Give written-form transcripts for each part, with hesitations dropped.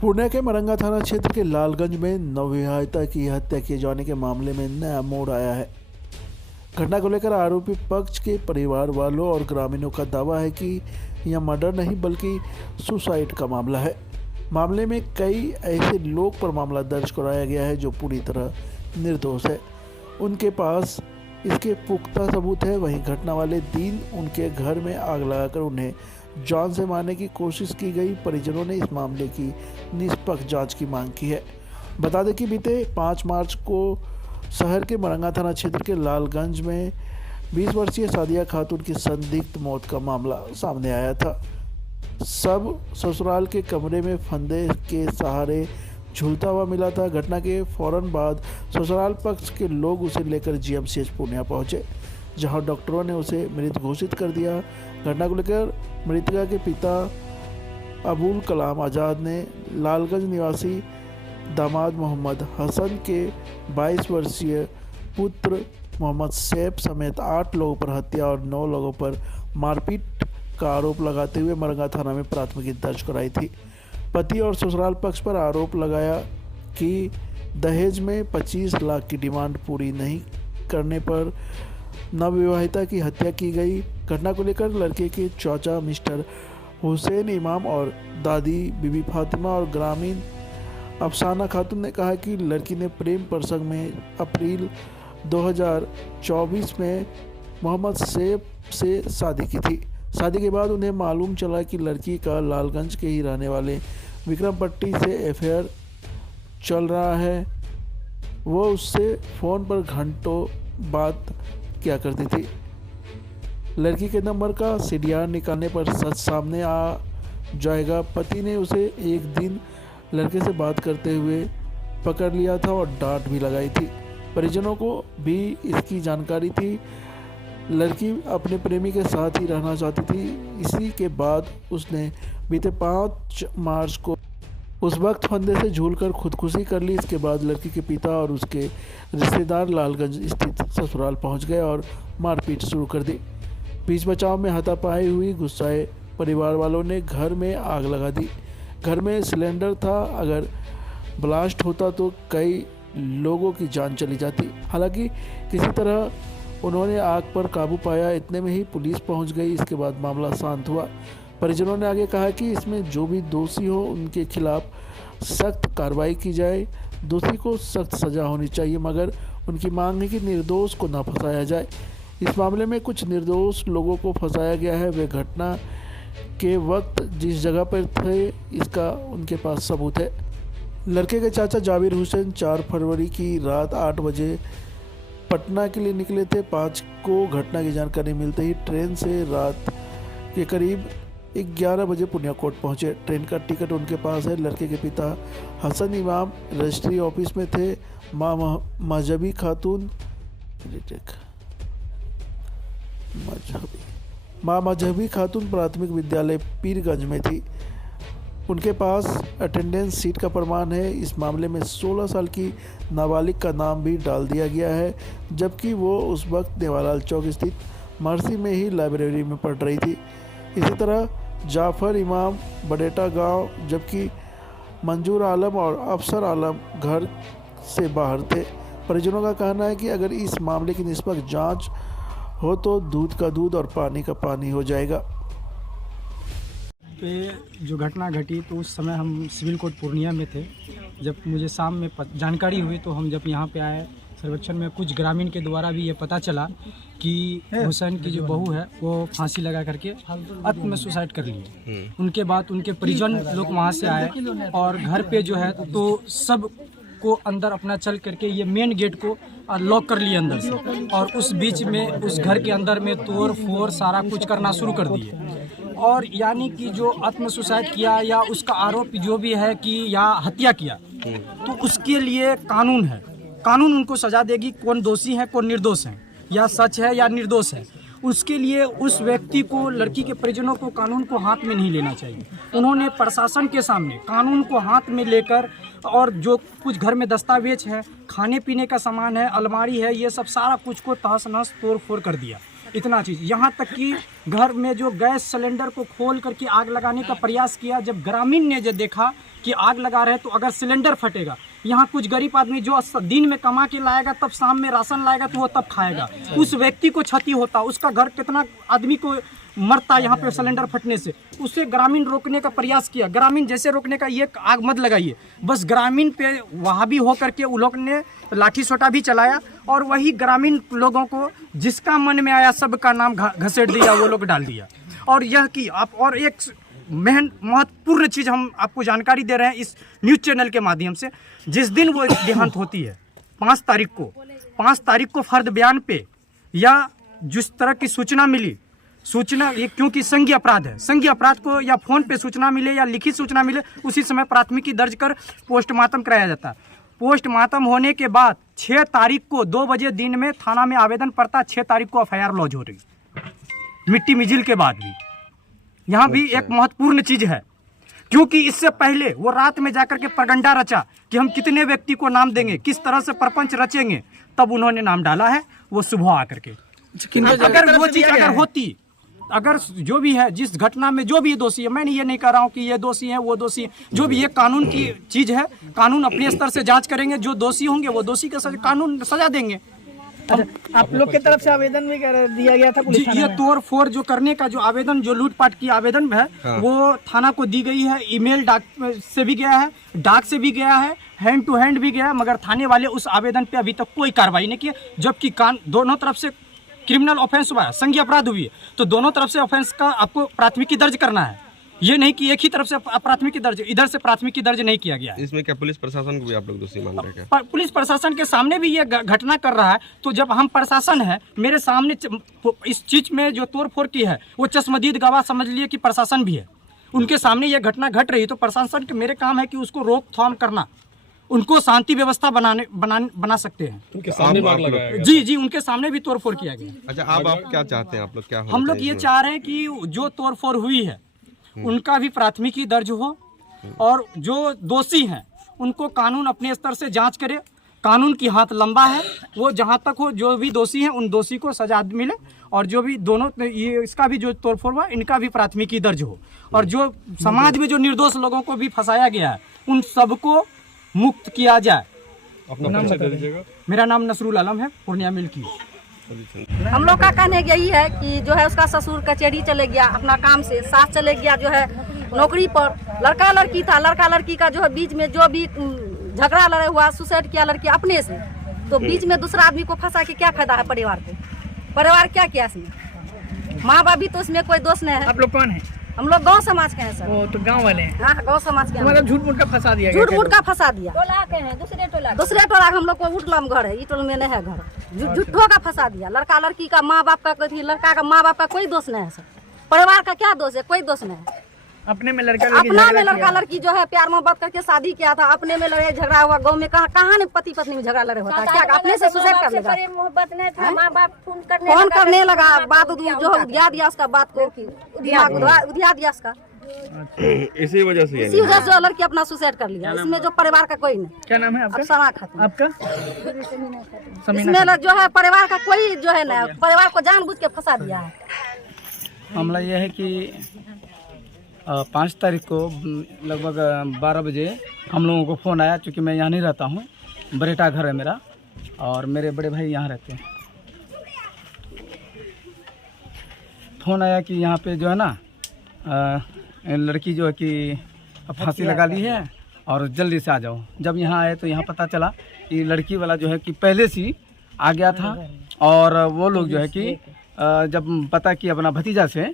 पुणे के मरंगा थाना क्षेत्र के लालगंज में नवविवाहिता की हत्या किए जाने के मामले में नया मोड़ आया है। घटना को लेकर आरोपी पक्ष के परिवार वालों और ग्रामीणों का दावा है कि यह मर्डर नहीं बल्कि सुसाइड का मामला है। मामले में कई ऐसे लोग पर मामला दर्ज कराया गया है जो पूरी तरह निर्दोष है। उनके पास इसके पुख्ता सबूत है। वहीं घटना वाले दिन उनके घर में आग लगाकर उन्हें जान से मारने की कोशिश की गई। परिजनों ने इस मामले की निष्पक्ष जांच की मांग की है। बता दें कि बीते 5 मार्च को शहर के मरंगा थाना क्षेत्र के लालगंज में 20 वर्षीय सादिया खातून की संदिग्ध मौत का मामला सामने आया था। सब ससुराल के कमरे में फंदे के सहारे झूलता हुआ मिला था। घटना के फौरन बाद ससुराल पक्ष के लोग उसे लेकर जीएमसीएच पूर्णिया पहुंचे, जहां डॉक्टरों ने उसे मृत घोषित कर दिया। घटना को लेकर मृतका के पिता अबुल कलाम आज़ाद ने लालगंज निवासी दामाद मोहम्मद हसन के 22 वर्षीय पुत्र मोहम्मद सैफ समेत 8 लोगों पर हत्या और 9 लोगों पर मारपीट का आरोप लगाते हुए मरंगा थाना में प्राथमिकी दर्ज कराई थी। पति और ससुराल पक्ष पर आरोप लगाया कि दहेज में 25 लाख की डिमांड पूरी नहीं करने पर नवविवाहिता की हत्या की गई। घटना को लेकर लड़के के चाचा मिस्टर हुसैन इमाम और दादी बीबी फातिमा और ग्रामीण अफसाना खातून ने कहा कि लड़की ने प्रेम प्रसंग में अप्रैल 2024 में मोहम्मद सैफ से शादी की थी। शादी के बाद उन्हें मालूम चला कि लड़की का लालगंज के ही रहने वाले विक्रमपट्टी से अफेयर चल रहा है। वो उससे फ़ोन पर घंटों बात किया करती थी। लड़की के नंबर का सीडीआर निकालने पर सच सामने आ जाएगा। पति ने उसे एक दिन लड़के से बात करते हुए पकड़ लिया था और डांट भी लगाई थी। परिजनों को भी इसकी जानकारी थी। लड़की अपने प्रेमी के साथ ही रहना चाहती थी। इसी के बाद उसने बीते 5 मार्च को उस वक्त फंदे से झूलकर खुदकुशी कर ली। इसके बाद लड़की के पिता और उसके रिश्तेदार लालगंज स्थित ससुराल पहुंच गए और मारपीट शुरू कर दी। बीच बचाव में हाथापाई हुई। गुस्साए परिवार वालों ने घर में आग लगा दी। घर में सिलेंडर था, अगर ब्लास्ट होता तो कई लोगों की जान चली जाती। हालांकि किसी तरह उन्होंने आग पर काबू पाया। इतने में ही पुलिस पहुंच गई। इसके बाद मामला शांत हुआ। परिजनों ने आगे कहा कि इसमें जो भी दोषी हो उनके खिलाफ सख्त कार्रवाई की जाए। दोषी को सख्त सज़ा होनी चाहिए, मगर उनकी मांग है कि निर्दोष को ना फंसाया जाए। इस मामले में कुछ निर्दोष लोगों को फंसाया गया है। वे घटना के वक्त जिस जगह पर थे इसका उनके पास सबूत है। लड़के के चाचा जाबिर हुसैन 4 फरवरी की रात 8 बजे पटना के लिए निकले थे। 5 को घटना की जानकारी मिलते ही ट्रेन से रात के करीब 11 बजे पुनिया कोट पहुंचे। ट्रेन का टिकट उनके पास है। लड़के के पिता हसन इमाम रजिस्ट्री ऑफिस में थे। माँ मजहबी खातून प्राथमिक विद्यालय पीरगंज में थी। उनके पास अटेंडेंस सीट का प्रमाण है। इस मामले में 16 साल की नाबालिग का नाम भी डाल दिया गया है, जबकि वो उस वक्त नेवालाल चौक स्थित मर्सी में ही लाइब्रेरी में पढ़ रही थी। इसी तरह जाफ़र इमाम बडेटा गांव, जबकि मंजूर आलम और अफसर आलम घर से बाहर थे। परिजनों का कहना है कि अगर इस मामले की निष्पक्ष जांच हो तो दूध का दूध और पानी का पानी हो जाएगा। पे जो घटना घटी तो उस समय हम सिविल कोर्ट पूर्णिया में थे। जब मुझे शाम में जानकारी हुई तो हम जब यहाँ पे आए सर्वेक्षण में कुछ ग्रामीण के द्वारा भी ये पता चला कि हुसैन की जो बहू है वो फांसी लगा करके आत्म सुसाइड कर लिए। उनके बाद उनके परिजन लोग वहाँ से आए और घर पे जो है तो सब को अंदर अपना चल करके ये मेन गेट को लॉक कर लिए अंदर से, और उस बीच में उस घर के अंदर में तोड़ फोड़ सारा कुछ करना शुरू कर दिए। और यानी कि जो आत्म सुसाइड किया या उसका आरोप जो भी है कि या हत्या किया, तो उसके लिए कानून है। कानून उनको सजा देगी, कौन दोषी है कौन निर्दोष है, या सच है या निर्दोष है। उसके लिए उस व्यक्ति को, लड़की के परिजनों को कानून को हाथ में नहीं लेना चाहिए। उन्होंने प्रशासन के सामने कानून को हाथ में लेकर, और जो कुछ घर में दस्तावेज है, खाने पीने का सामान है, अलमारी है, ये सब सारा कुछ को तहस नहस तोड़ फोड़ कर दिया। इतना चीज़, यहाँ तक कि घर में जो गैस सिलेंडर को खोल करके आग लगाने का प्रयास किया। जब ग्रामीण ने जो देखा कि आग लगा रहे हैं तो अगर सिलेंडर फटेगा, यहाँ कुछ गरीब आदमी जो दिन में कमा के लाएगा तब शाम में राशन लाएगा तो वो तब खाएगा, उस व्यक्ति को क्षति होता, उसका घर कितना आदमी को मरता यहाँ पे सिलेंडर फटने से। उससे ग्रामीण रोकने का प्रयास किया। ग्रामीण जैसे रोकने का, ये आग मत लगाइए, बस ग्रामीण पे वहाँ भी हो करके उन लोग ने लाठी सोटा भी चलाया और वही ग्रामीण लोगों को जिसका मन में आया सबका नाम घसीट दिया, वो लोग डाल दिया। और यह कि आप और एक महत्वपूर्ण चीज़ हम आपको जानकारी दे रहे हैं इस न्यूज़ चैनल के माध्यम से। जिस दिन वो देहांत होती है 5 तारीख को फर्द बयान पे या जिस तरह की सूचना मिली, सूचना ये क्योंकि संज्ञेय अपराध है, संज्ञेय अपराध को या फ़ोन पे सूचना मिले या लिखित सूचना मिले, उसी समय प्राथमिकी दर्ज कर पोस्टमार्टम कराया जाता है। पोस्टमार्टम होने के बाद 6 तारीख को 2 बजे दिन में थाना में आवेदन पड़ता, 6 तारीख को FIR लॉन्च हो रही, मिट्टी मिजिल के बाद भी। यहाँ भी एक महत्वपूर्ण चीज़ है, क्योंकि इससे पहले वो रात में जाकर के प्रगंडा रचा कि हम कितने व्यक्ति को नाम देंगे, किस तरह से प्रपंच रचेंगे, तब उन्होंने नाम डाला है वो सुबह आकर के। अगर वो चीज़ अगर होती, अगर जो भी है जिस घटना में जो भी दोषी है, मैं ये नहीं कह रहा हूँ कि ये दोषी है वो दोषी है, जो भी ये कानून की चीज़ है, कानून अपने स्तर से जांच करेंगे, जो दोषी होंगे वो दोषी के कानून सजा देंगे। अच्छा, आप लोग की तरफ से आवेदन भी दिया गया था पुलिस थाने ये में? तोड़ फोड़ जो करने का जो आवेदन, जो लूटपाट की आवेदन है, वो थाना को दी गई है। ईमेल डाक से भी गया है, डाक से भी गया है, हैंड टू हैंड भी गया है, मगर थाने वाले उस आवेदन पे अभी तक कोई कार्रवाई नहीं की। जबकि दोनों तरफ से क्रिमिनल ऑफेंस हुआ है, संज्ञेय अपराध हुई है, तो दोनों तरफ से ऑफेंस का आपको प्राथमिकी दर्ज करना है। ये नहीं कि एक ही तरफ से प्राथमिकी दर्ज, इधर से प्राथमिकी दर्ज नहीं किया गया है। इसमें क्या पुलिस प्रशासन को भी आप लोग दोषी मान रहे हैं क्या? पुलिस प्रशासन के सामने भी ये घटना कर रहा है, तो जब हम प्रशासन है, मेरे सामने इस चीज में जो तोड़फोड़ की है वो चश्मदीद गवाह समझ लिए कि प्रशासन भी है, उनके सामने ये घटना घट रही, तो प्रशासन के मेरे काम है कि उसको रोकथाम करना, उनको शांति व्यवस्था बना सकते हैं। उनके सामने जी, उनके सामने भी तोड़फोड़ किया गया। अच्छा, आप क्या चाहते हैं, आप लोग क्या? हम लोग ये चाह रहे हैं कि जो तोड़फोड़ हुई है उनका भी प्राथमिकी दर्ज हो और जो दोषी हैं उनको कानून अपने स्तर से जांच करे। कानून की हाथ लंबा है, वो जहां तक हो, जो भी दोषी हैं उन दोषी को सजा मिले, और जो भी दोनों ये इसका भी जो तोड़फोड़ हुआ इनका भी प्राथमिकी दर्ज हो, और जो समाज में जो निर्दोष लोगों को भी फंसाया गया है उन सबको मुक्त किया जाए। अपना परिचय दे दीजिएगा। मेरा नाम नसरुल आलम है, पूर्णिया मिल्की। हम लोग का कहने यही है कि जो है उसका ससुर कचहरी चले गया अपना काम से, सास चले गया जो है नौकरी पर, लड़का लड़की था, लड़का लड़की का जो है बीच में जो भी झगड़ा लड़े हुआ, सुसाइड किया लड़की अपने से, तो बीच में दूसरा आदमी को फंसा के क्या फायदा है परिवार को? परिवार क्या किया इसमें? माँ बाप भी तो इसमें कोई दोष नहीं है। आप लोग कौन है? हम लोग गांव समाज के हैं सर। वो तो गांव वाले हैं। हाँ, गांव समाज के हैं। मतलब झूठ मूठ का फंसा दिया गया? झूठ मूठ का फंसा दिया। टोला के हैं, दूसरे टोला हम लोग को उठलम घर है, ई टोल में नहीं है घर, झूठों का फंसा दिया। लड़का लड़की का माँ बाप का कोई, लड़का का माँ बाप का कोई दोष नहीं है सर। परिवार का क्या दोष है? कोई दोष नहीं है। अपने में लड़का लड़की जो है प्यार मोहब्बत करके शादी किया था, अपने में लड़ाई झगड़ा हुआ, गांव में कहाँ ने पति पत्नी में झगड़ा लड़े होता है? क्या अपने से सुसाइड कर लेगा? मोहब्बत नहीं था, माँ बाप फोन करने लगा, बात जो उधिया दिया उसका, बात को उधिया दिया उसका, इसी वजह से जो लड़की अपना सुसाइड कर लिया। इसमें जो परिवार का कोई नहीं। क्या नाम है आपका? अफसाना खातून। आपका? इसमें जो है परिवार का कोई जो है ना, परिवार को जानबूझ के फंसा दिया है। मामला यह है कि 5 तारीख को लगभग 12 बजे हम लोगों को फ़ोन आया, चूँकि मैं यहाँ नहीं रहता हूँ, बरेटा घर है मेरा और मेरे बड़े भाई यहाँ रहते हैं। फ़ोन आया कि यहाँ पे जो है ना लड़की जो है कि फांसी लगा ली है और जल्दी से आ जाओ। जब यहाँ आए तो यहाँ पता चला कि लड़की वाला जो है कि पहले से ही आ गया था, और वो लोग जो है कि जब पता किया अपना भतीजा से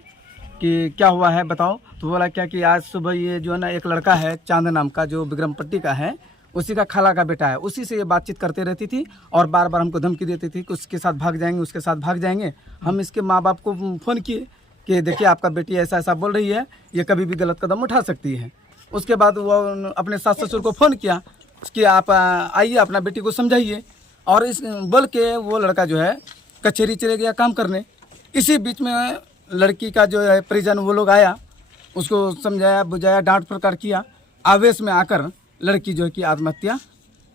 कि क्या हुआ है बताओ, तो बोला क्या कि आज सुबह ये जो है ना एक लड़का है चांद नाम का, जो बिक्रम पट्टी का है, उसी का खाला का बेटा है, उसी से ये बातचीत करते रहती थी और बार बार हमको धमकी देती थी कि उसके साथ भाग जाएंगे, उसके साथ भाग जाएंगे। हम इसके माँ बाप को फ़ोन किए कि देखिए आपका बेटी ऐसा ऐसा बोल रही है, ये कभी भी गलत कदम उठा सकती है। उसके बाद वो अपने सास ससुर को फ़ोन किया कि आप आइए अपना बेटी को समझाइए, और इस बोल के वो लड़का जो है कचहरी चले गया काम करने। इसी बीच में लड़की का जो है परिजन वो लोग आया, उसको समझाया बुझाया, डांट फटकार किया, आवेश में आकर लड़की जो है कि आत्महत्या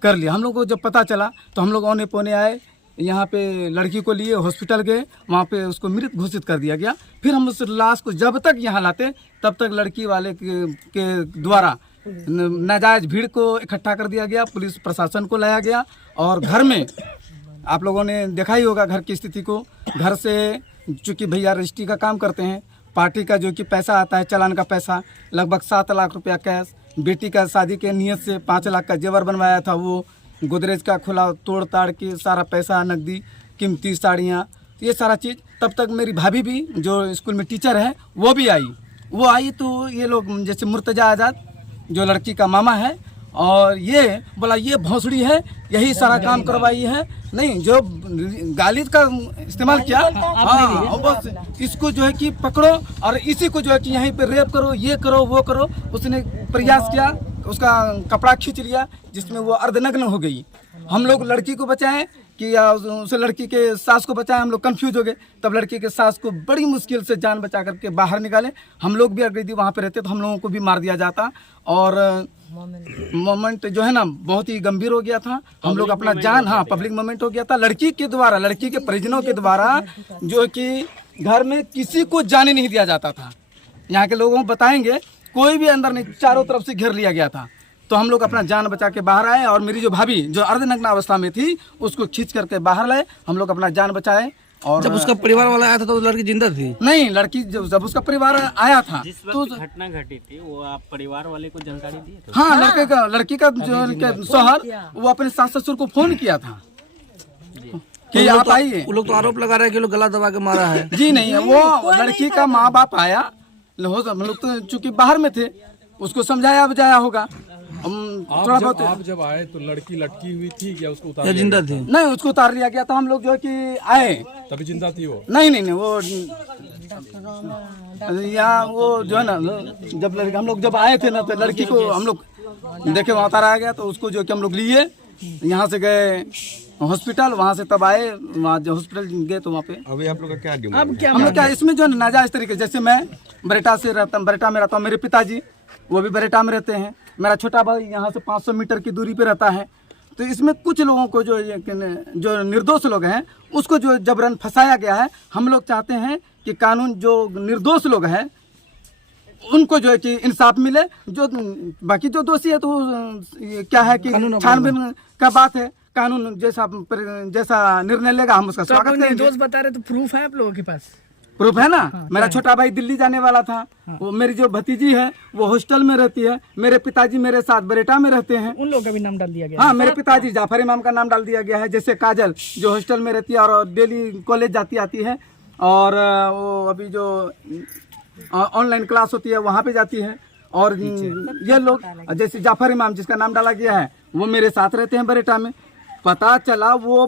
कर लिया। हम लोग को जब पता चला तो हम लोग औने पौने आए, यहाँ पे लड़की को लिए हॉस्पिटल गए, वहाँ पे उसको मृत घोषित कर दिया गया। फिर हम उस लाश को जब तक यहाँ लाते तब तक लड़की वाले के द्वारा नाजायज भीड़ को इकट्ठा कर दिया गया, पुलिस प्रशासन को लाया गया। और घर में आप लोगों ने देखा ही होगा घर की स्थिति को। घर से चूँकि भैया रजिस्ट्री का काम करते हैं, पार्टी का जो कि पैसा आता है चालान का पैसा लगभग 7 लाख रुपया कैश, बेटी का शादी के नियत से 5 लाख का जेवर बनवाया था, वो गोदरेज का खुला तोड़ ताड़ के सारा पैसा, नकदी, कीमती साड़ियाँ, ये सारा चीज़। तब तक मेरी भाभी भी जो स्कूल में टीचर है वो भी आई। वो आई तो ये लोग जैसे मुर्तजा आज़ाद जो लड़की का मामा है और ये बोला ये भोंसड़ी है, यही सारा काम करवाई है, नहीं जो गाली का इस्तेमाल किया। हाँ, बस इसको जो है कि पकड़ो और इसी को जो है कि यहीं पे रेप करो, ये करो, वो करो। उसने प्रयास किया, उसका कपड़ा खींच लिया जिसमें वो अर्धनग्न हो गई। हम लोग लड़की को बचाएं कि उस लड़की के सास को बचाएं, हम लोग कंफ्यूज हो गए। तब लड़की के सास को बड़ी मुश्किल से जान बचा करके बाहर निकाले। हम लोग भी अगर यदि वहाँ पे रहते तो हम लोगों को भी मार दिया जाता। और मोमेंट जो है ना बहुत ही गंभीर हो गया था। हम लोग अपना जान, हाँ पब्लिक मोमेंट हो गया था। लड़की के द्वारा, लड़की के परिजनों के द्वारा जो कि घर में किसी को जाने नहीं दिया जाता था। यहाँ के लोगों को बताएंगे कोई भी अंदर नहीं, चारों तरफ से घेर लिया गया था। तो हम लोग अपना जान बचा के बाहर आए और मेरी जो भाभी जो अर्धनग्न अवस्था में थी उसको खींच करके बाहर लाए। हम लोग अपना जान बचाए। और जब उसका परिवार वाला आया था तो लड़की जिंदा थी? नहीं, लड़की जब उसका परिवार आया था तो घटना घटी थी वो आप परिवार वाले को जानकारी दी? हाँ, लड़की का जो शौहर वो अपने सास ससुर को फोन किया था कि आप आइए। वो लोग तो आरोप लगा रहे हैं कि लोग गला दबा के मारा है। जी नहीं, वो लड़की का माँ बाप आया, हम लोग तो चूंकि बाहर में थे, उसको समझाया बुझाया होगा। थोड़ा बहुत आप जब आए तो लड़की लटकी हुई थी या उसको उतार जिंदा थी? नहीं, उसको उतार लिया गया था। हम लोग जो है कि आए तभी जिंदा थी वो? नहीं, वो यहाँ वो जो है ना जब हम लोग जब आए थे ना तो लड़की को हम लोग देखे वहाँ उतारा गया। तो उसको जो कि हम लोग लिए यहाँ से गए हॉस्पिटल, वहाँ से तब आए, वहाँ जो हॉस्पिटल गए तो वहाँ पे। अभी आप लोग का क्या डिमांड? हम लोग क्या इसमें जो नाजायज तरीके, जैसे मैं बरेटा से रहता हूँ, बरेटा में रहता हूँ, मेरे पिताजी वो भी बरेटा में रहते हैं, मेरा छोटा भाई यहाँ से 500 मीटर की दूरी पे रहता है। तो इसमें कुछ लोगों को जो निर्दोष लोग हैं उसको जो जबरन फंसाया गया है। हम लोग चाहते हैं कि कानून जो निर्दोष लोग हैं उनको जो है कि इंसाफ मिले। जो बाकी जो दोषी है तो क्या है कि छानबीन का बात है, कानून जैसा निर्णय लेगा हम उसका स्वागत करेंगे। निर्दोष बता रहे तो प्रूफ है आप लोगों के पास? प्रूफ है ना। मेरा छोटा भाई दिल्ली जाने वाला था, वो मेरी जो भतीजी है वो हॉस्टल में रहती है, मेरे पिताजी मेरे साथ बरेटा में रहते हैं, उन लोगों का भी नाम डाल दिया गया? हाँ, मेरे पिताजी जाफर इमाम का नाम डाल दिया गया है। जैसे काजल जो हॉस्टल में रहती है और डेली कॉलेज जाती आती है, और वो अभी जो ऑनलाइन क्लास होती है वहाँ पे जाती है। और ये लोग जैसे जाफर इमाम जिसका नाम डाला गया है वो मेरे साथ रहते हैं बरेटा में। पता चला वो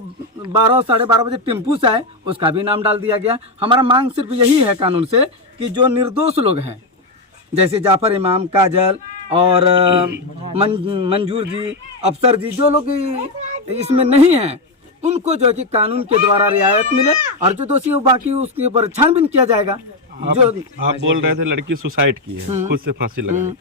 12 साढ़े 12 बजे टेम्पू से आए, उसका भी नाम डाल दिया गया। हमारा मांग सिर्फ यही है कानून से कि जो निर्दोष लोग हैं जैसे जाफर इमाम, काजल और मंजूर जी, अफसर जी, जो लोग इसमें नहीं हैं उनको जो है कि कानून के द्वारा रियायत मिले, और जो दोषी हो बाकी उसके ऊपर छानबीन किया जाएगा। आप बोल रहे थे लड़की सुसाइड की है, खुद से फांसी लगाई,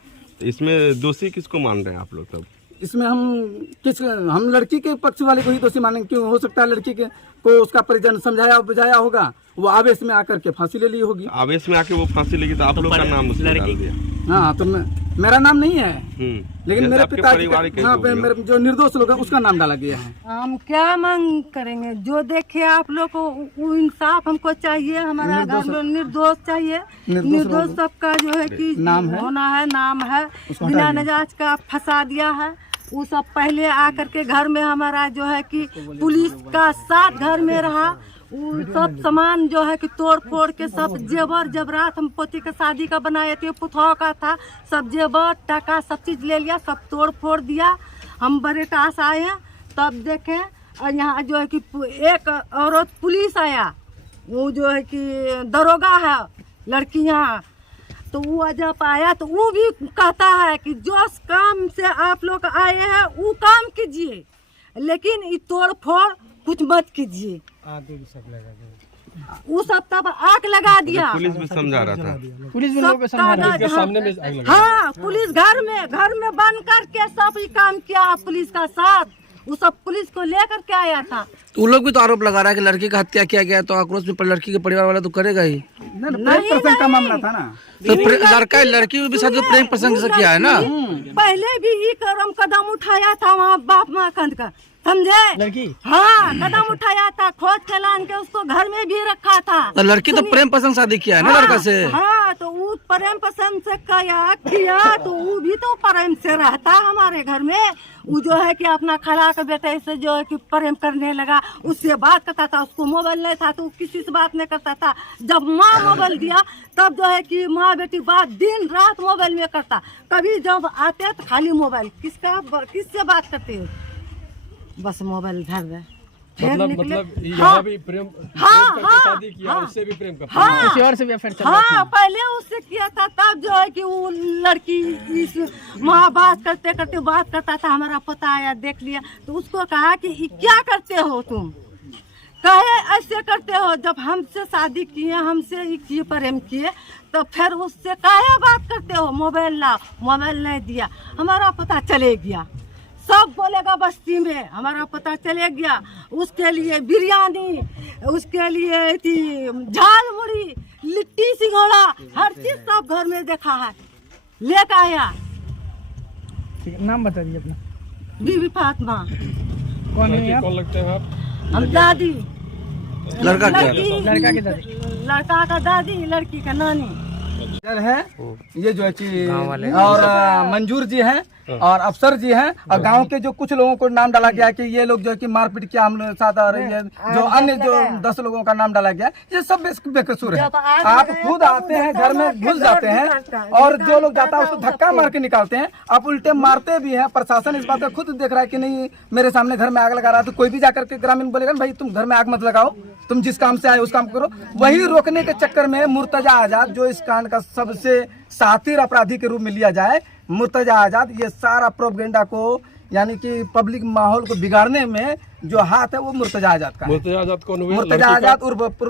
तो इसमें दोषी किसको मान रहे हैं आप लोग? तब इसमें हम लड़की के पक्ष वाले को ही दोषी मानेंगे। क्यों? हो सकता है लड़की को उसका परिजन समझाया बुझाया होगा, वो आवेश में आकर के फांसी ले ली होगी। आवेश में आके वो फांसी लेगी तो आप लोग का नाम उसमें डाल दिया? हाँ, तो मेरा नाम नहीं है, लेकिन मेरे पिताजी हाँ मेरे जो निर्दोष लोग हैं उसका नाम डाला गया है। हम क्या मांग करेंगे? जो देखे आप लोग को वो इंसाफ हमको चाहिए। हमारा घर में निर्दोष चाहिए, निर्दोष सबका जो है कि नाम है, होना है, नाम है, बिना नजाज का फंसा दिया है। वो सब पहले आकर के घर में हमारा जो है कि पुलिस का साथ घर में रहा, वो सब सामान जो है कि तोड़ फोड़ के सब जेवर जबरात, हम पोती का शादी का बनाए थे, पुतौह का था, सब जेवर टका सब चीज़ ले लिया, सब तोड़ फोड़ दिया। हम बरेटा से आए हैं तब देखें, और यहाँ जो है कि एक औरत पुलिस आया, वो जो है कि दरोगा है लड़की यहाँ, तो वो जब आया तो वो भी कहता है कि जो काम से आप लोग आए हैं वो काम कीजिए, लेकिन ये तोड़ फोड़ कुछ मत कीजिए। वो सब तब आग लगा दिया। पुलिस भी समझा रहा था, पुलिस भी लोगों को समझा रहा था। सामने में आग लगा। हाँ, पुलिस घर में बंद करके सब ये काम किया पुलिस का साथ, वो सब पुलिस को लेकर के आया था। तो उन लोग भी तो आरोप लगा रहा है कि लड़की का हत्या किया गया, तो आक्रोश में लड़की के परिवार वाला तो करेगा ही। प्रेम प्रसंग का मामला था ना, तो लड़की भी साथ जो प्रेम प्रसंग से किया है ना, पहले भी ही कदम उठाया था वहाँ बाप माँ कंद का, समझे लड़की। हाँ, कदम उठाया था, खोज खिलान के उसको घर में भी रखा था। तो लड़की तो प्रेम प्रसंग शादी किया है ना लड़का से। हाँ, तो वो प्रेम पसंद से किया तो वो भी तो प्रेम से रहता हमारे घर में। वो जो है कि अपना खला के बेटे से जो है कि प्रेम करने लगा, उससे बात करता था। उसको मोबाइल नहीं था तो किसी से बात नहीं करता था। जब माँ मोबाइल दिया तब जो है कि माँ बेटी बात दिन रात मोबाइल में करता। कभी जब आते तो खाली मोबाइल, किससे बात करते हो, बस मोबाइल धर दे। मतलब यहाँ भी प्रेम करके शादी किया, उससे भी प्रेम करता हाँ, किसी और से भी अफेयर चल रहा हाँ, पहले उससे किया था। तब जो है कि वो लड़की इस माँ बात करते करते बात करता था। हमारा पता आया, देख लिया तो उसको कहा कि क्या करते हो तुम, कहे ऐसे करते हो। जब हमसे शादी किए, हमसे किए प्रेम किए, तो फिर उससे काहे बात करते हो, मोबाइल लाओ। मोबाइल नहीं दिया, हमारा पता चले गया। सब बोलेगा बस्ती में, हमारा पता चले गया। उसके लिए बिरयानी, उसके लिए थी झाल मुड़ी, लिट्टी सिंघोड़ा, हर चीज सब घर में देखा है, लेकर आया। ठीक है, नाम बता दीजिए अपना। बीबी फातिमा। कौन है आप? कौन लगते हैं आप? हम दादी। लड़का क्या? लड़का की दादी। लड़का का दादी, लड़की का नानी है। ये जो है कि और मंजूर जी हैं और अफसर जी हैं, और गांव के जो कुछ लोगों को नाम डाला गया कि ये लोग जो है कि मारपीट किया हम लोग साथ, और ये जो अन्य जो 10 लोगों का नाम डाला गया, ये सब बेकसूर है। आप खुद आते हैं घर में घुस जाते हैं, और जो लोग जाता है उसको धक्का मार के निकालते हैं। आप उल्टे मारते भी हैं। प्रशासन इस बात का खुद देख रहा है कि नहीं, मेरे सामने घर में आग लगा रहा है, तो कोई भी जाकर के ग्रामीण बोलेगा भाई तुम घर में आग मत लगाओ, तुम जिस काम से आए उस काम करो। वही रोकने के चक्कर में मुर्तजा आजाद, जो इस कांड का सबसे सातिर अपराधी के रूप में लिया जाए, मुर्तजा आजाद, ये सारा प्रोपेगेंडा को यानी कि पब्लिक माहौल को बिगाड़ने में जो हाथ है वो मुर्तजा आजाद का है। मुर्तजा आजाद कौन हुए? मुर्तजा आजाद उर्फ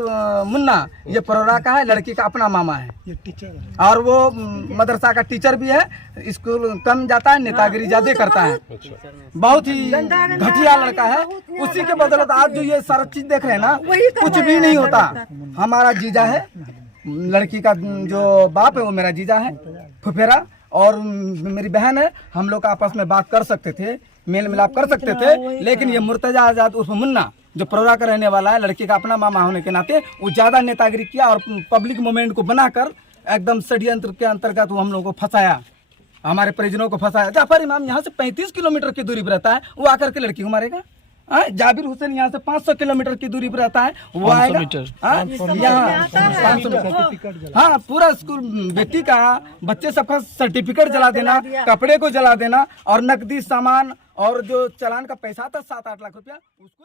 मुन्ना, ये परोरा का है, लड़की का अपना मामा है, ये टीचर है, और वो मदरसा का टीचर भी है। स्कूल कम जाता है, नेतागिरी ज्यादा करता है। बहुत ही घटिया लड़का है। उसी के बदौलत आज जो ये सारा चीज देख रहे हैं ना, कुछ भी नहीं होता। हमारा जीजा है, लड़की का जो बाप है वो मेरा जीजा है, फुफेरा, और मेरी बहन है। हम लोग आपस में बात कर सकते थे, मेल मिलाप कर सकते थे, लेकिन ये मुर्तजा आजाद उर्फ मुन्ना, जो परोरा का रहने वाला है, लड़की का अपना मामा होने के नाते, वो ज्यादा नेतागिरी किया और पब्लिक मूवमेंट को बनाकर एकदम षड्यंत्र के अंतर्गत वो हम लोगों को फंसाया, हमारे परिजनों को फंसाया। जाफर इमाम यहाँ से 35 किलोमीटर की दूरी पर रहता है, वो आकर के लड़की को मारेगा। जाबिर हुसैन यहाँ से 500 किलोमीटर की दूरी पर रहता है, वो आएगा यहाँ 500 मीटर। हाँ, पूरा स्कूल बेटी का, बच्चे सबका सर्टिफिकेट जला देना, कपड़े को जला देना, और नकदी सामान और जो चालान का पैसा था 7-8 लाख रुपया उसको